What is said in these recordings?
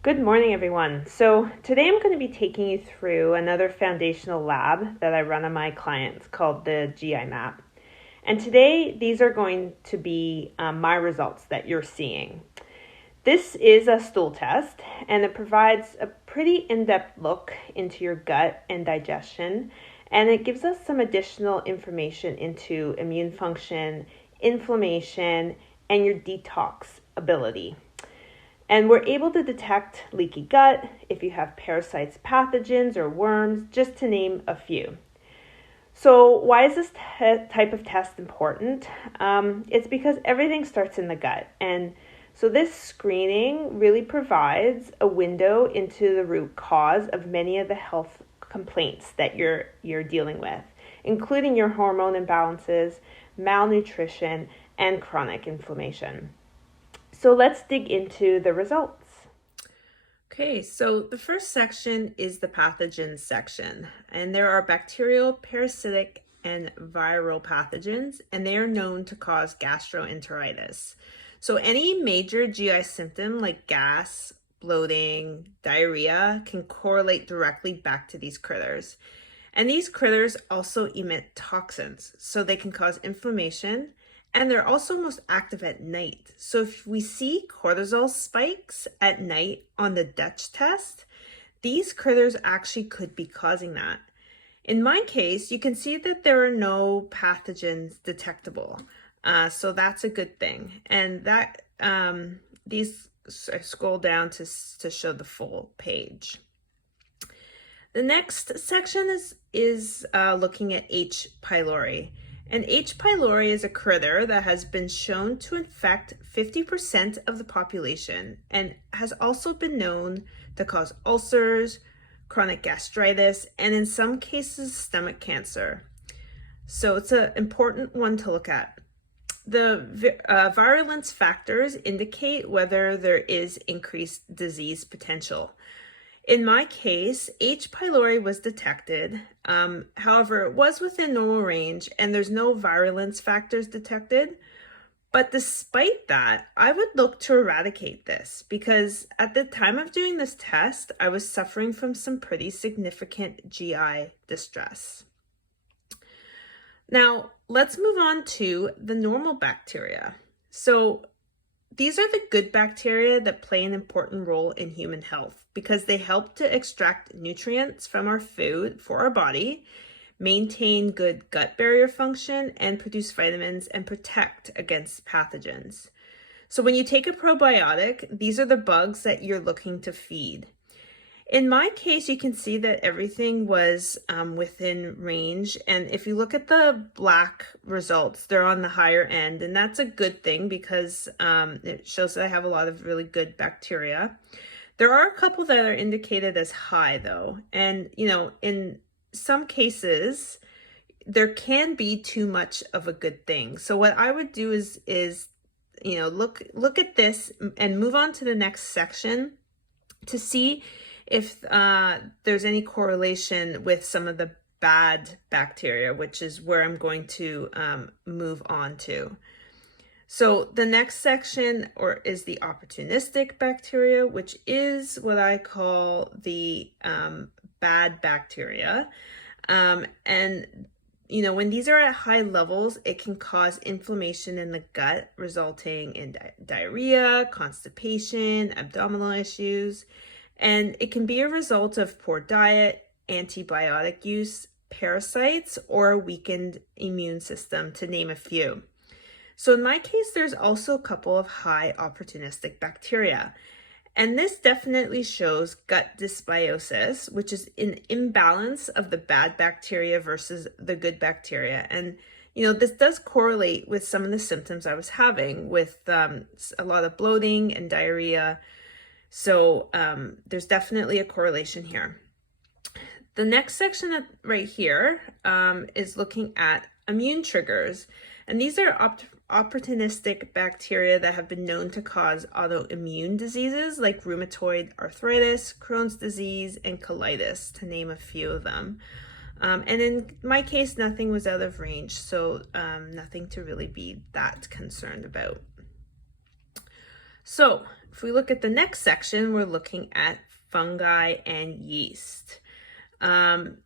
Good morning, everyone. So today I'm going to be taking you through another foundational lab that I run on my clients called the GI map. And today these are going to be my results that you're seeing. This is a stool test and it provides a pretty in-depth look into your gut and digestion, and it gives us some additional information into immune function, inflammation, and your detox ability. And we're able to detect leaky gut, if you have parasites, pathogens, or worms, just to name a few. So why is this type of test important? It's because everything starts in the gut. And so this screening really provides a window into the root cause of many of the health complaints that you're dealing with, including your hormone imbalances, malnutrition, and chronic inflammation. So let's dig into the results. Okay, so the first section is the pathogens section, and there are bacterial, parasitic, and viral pathogens, and they are known to cause gastroenteritis. So any major GI symptom like gas, bloating, diarrhea can correlate directly back to these critters. And these critters also emit toxins, so they can cause inflammation, and they're also most active at night. So if we see cortisol spikes at night on the Dutch test, these critters actually could be causing that. In my case, you can see that there are no pathogens detectable. So that's a good thing. And that these I scroll down to show the full page. The next section is looking at H. pylori. And H. pylori is a critter that has been shown to infect 50% of the population and has also been known to cause ulcers, chronic gastritis, and in some cases, stomach cancer. So it's an important one to look at. The virulence factors indicate whether there is increased disease potential. In my case, H. pylori was detected. However, it was within normal range and there's no virulence factors detected. But despite that, I would look to eradicate this because at the time of doing this test, I was suffering from some pretty significant GI distress. Now, let's move on to the normal bacteria. So these are the good bacteria that play an important role in human health because they help to extract nutrients from our food for our body, maintain good gut barrier function, and produce vitamins and protect against pathogens. So when you take a probiotic, these are the bugs that you're looking to feed. In my case, you can see that everything was within range. And if you look at the black results, they're on the higher end. And that's a good thing because it shows that I have a lot of really good bacteria. There are a couple that are indicated as high though. And, in some cases, there can be too much of a good thing. So what I would do is look at this and move on to the next section to see if there's any correlation with some of the bad bacteria, which is where I'm going to move on to. So the next section is the opportunistic bacteria, which is what I call the bad bacteria. When these are at high levels, it can cause inflammation in the gut, resulting in diarrhea, constipation, abdominal issues. And it can be a result of poor diet, antibiotic use, parasites, or a weakened immune system, to name a few. So in my case, there's also a couple of high opportunistic bacteria. And this definitely shows gut dysbiosis, which is an imbalance of the bad bacteria versus the good bacteria. And, this does correlate with some of the symptoms I was having with a lot of bloating and diarrhea. So there's definitely a correlation here. The next section right here is looking at immune triggers. And these are opportunistic bacteria that have been known to cause autoimmune diseases like rheumatoid arthritis, Crohn's disease, and colitis, to name a few of them. And in my case, nothing was out of range, so nothing to really be that concerned about. So If we look at the next section, we're looking at fungi and yeast. And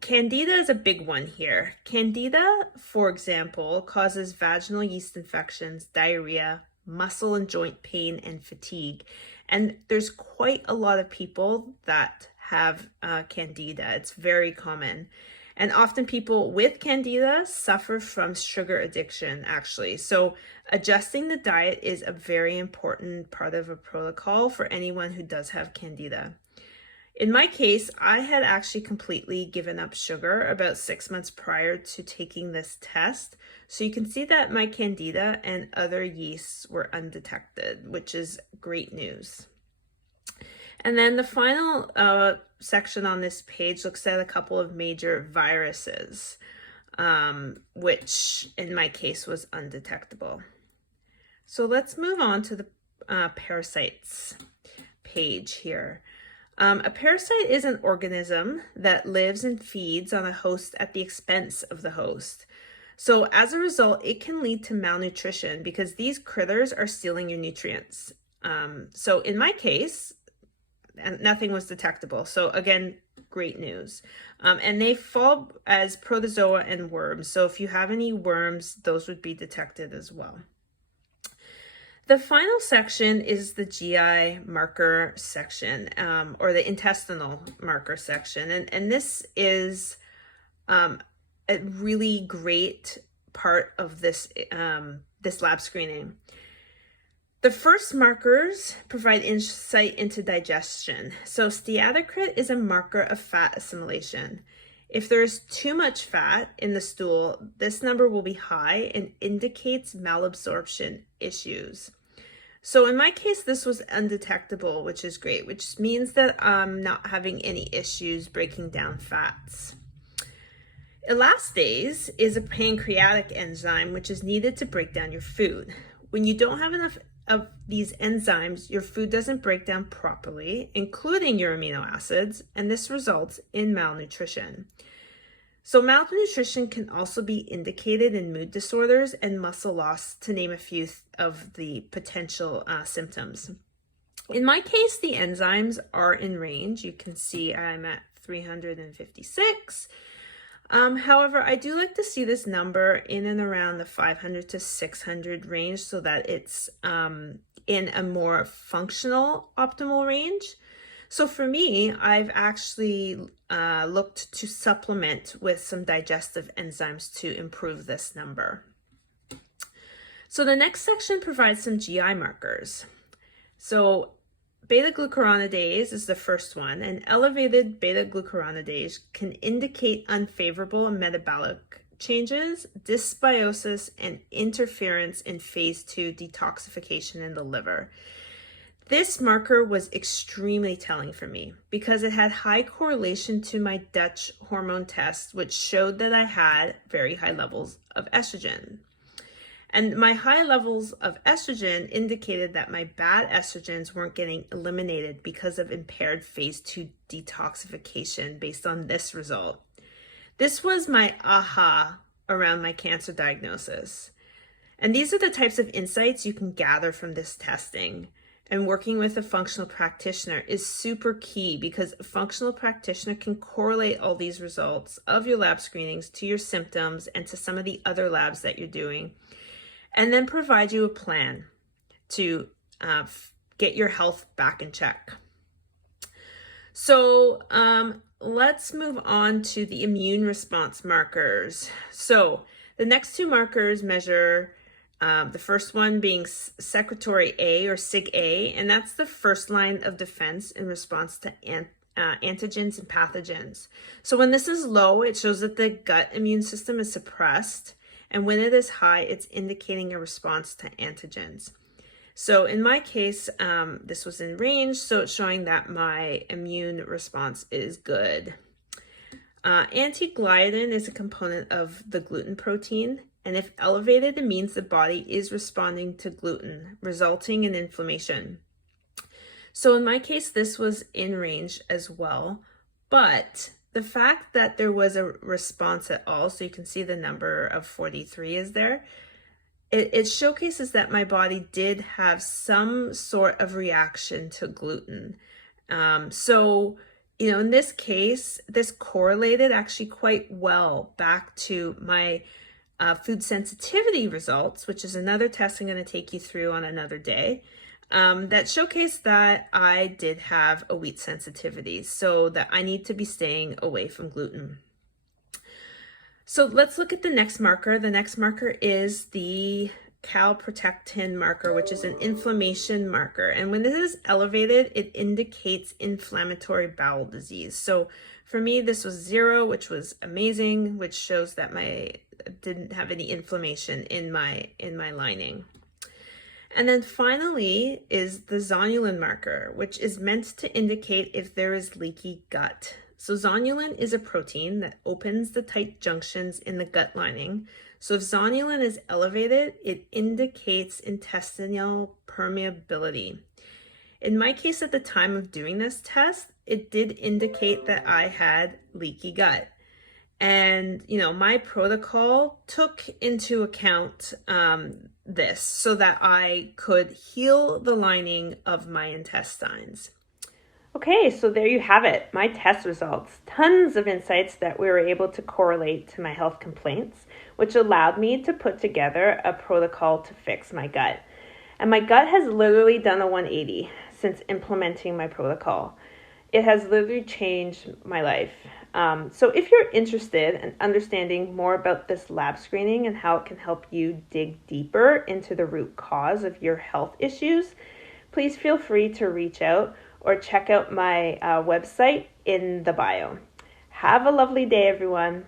Candida is a big one here. Candida, for example, causes vaginal yeast infections, diarrhea, muscle and joint pain, and fatigue. And there's quite a lot of people that have Candida. It's very common. And often people with Candida suffer from sugar addiction, actually. So adjusting the diet is a very important part of a protocol for anyone who does have Candida. In my case, I had actually completely given up sugar about 6 months prior to taking this test. So you can see that my Candida and other yeasts were undetected, which is great news. And then the final section on this page looks at a couple of major viruses, which in my case was undetectable. So let's move on to the parasites page here. A parasite is an organism that lives and feeds on a host at the expense of the host. So as a result, it can lead to malnutrition because these critters are stealing your nutrients. So in my case, nothing was detectable. So again, great news. And they fall as protozoa and worms. So if you have any worms, those would be detected as well. The final section is the GI marker section, or the intestinal marker section. And this is a really great part of this lab screening. The first markers provide insight into digestion. So steatocrit is a marker of fat assimilation. If there's too much fat in the stool, this number will be high and indicates malabsorption issues. So in my case, this was undetectable, which is great, which means that I'm not having any issues breaking down fats. Elastase is a pancreatic enzyme, which is needed to break down your food. When you don't have enough of these enzymes, your food doesn't break down properly, including your amino acids, and this results in malnutrition. So malnutrition can also be indicated in mood disorders and muscle loss, to name a few of the potential symptoms. In my case, the enzymes are in range. You can see I'm at 356. However, I do like to see this number in and around the 500 to 600 range so that it's in a more functional optimal range. So for me, I've actually looked to supplement with some digestive enzymes to improve this number. So the next section provides some GI markers. So beta-glucuronidase is the first one, and elevated beta-glucuronidase can indicate unfavorable metabolic changes, dysbiosis, and interference in phase 2 detoxification in the liver. This marker was extremely telling for me because it had high correlation to my Dutch hormone test, which showed that I had very high levels of estrogen. And my high levels of estrogen indicated that my bad estrogens weren't getting eliminated because of impaired phase 2 detoxification based on this result. This was my aha around my cancer diagnosis. And these are the types of insights you can gather from this testing. And working with a functional practitioner is super key because a functional practitioner can correlate all these results of your lab screenings to your symptoms and to some of the other labs that you're doing, and then provide you a plan to get your health back in check. So let's move on to the immune response markers. So the next two markers measure the first one being secretory A or SIG-A, and that's the first line of defense in response to antigens and pathogens. So when this is low, it shows that the gut immune system is suppressed, and when it is high, it's indicating a response to antigens. So in my case, this was in range, so it's showing that my immune response is good. Anti-gliadin is a component of the gluten protein, and if elevated, it means the body is responding to gluten, resulting in inflammation. So in my case, this was in range as well, but the fact that there was a response at all, so you can see the number of 43 is there, it showcases that my body did have some sort of reaction to gluten. So, in this case, this correlated actually quite well back to my food sensitivity results, which is another test I'm going to take you through on another day, that showcased that I did have a wheat sensitivity, so that I need to be staying away from gluten. So let's look at the next marker. The next marker is the calprotectin marker, which is an inflammation marker. And when this is elevated, it indicates inflammatory bowel disease. So for me, this was 0, which was amazing, which shows that I didn't have any inflammation in my lining. And then finally is the zonulin marker, which is meant to indicate if there is leaky gut. So zonulin is a protein that opens the tight junctions in the gut lining. So if zonulin is elevated, it indicates intestinal permeability. In my case, at the time of doing this test, it did indicate that I had leaky gut. And, my protocol took into account this so that I could heal the lining of my intestines. Okay, so there you have it, my test results. Tons of insights that we were able to correlate to my health complaints, which allowed me to put together a protocol to fix my gut. And my gut has literally done a 180 since implementing my protocol. It has literally changed my life. So if you're interested in understanding more about this lab screening and how it can help you dig deeper into the root cause of your health issues, please feel free to reach out or check out my website in the bio. Have a lovely day, everyone.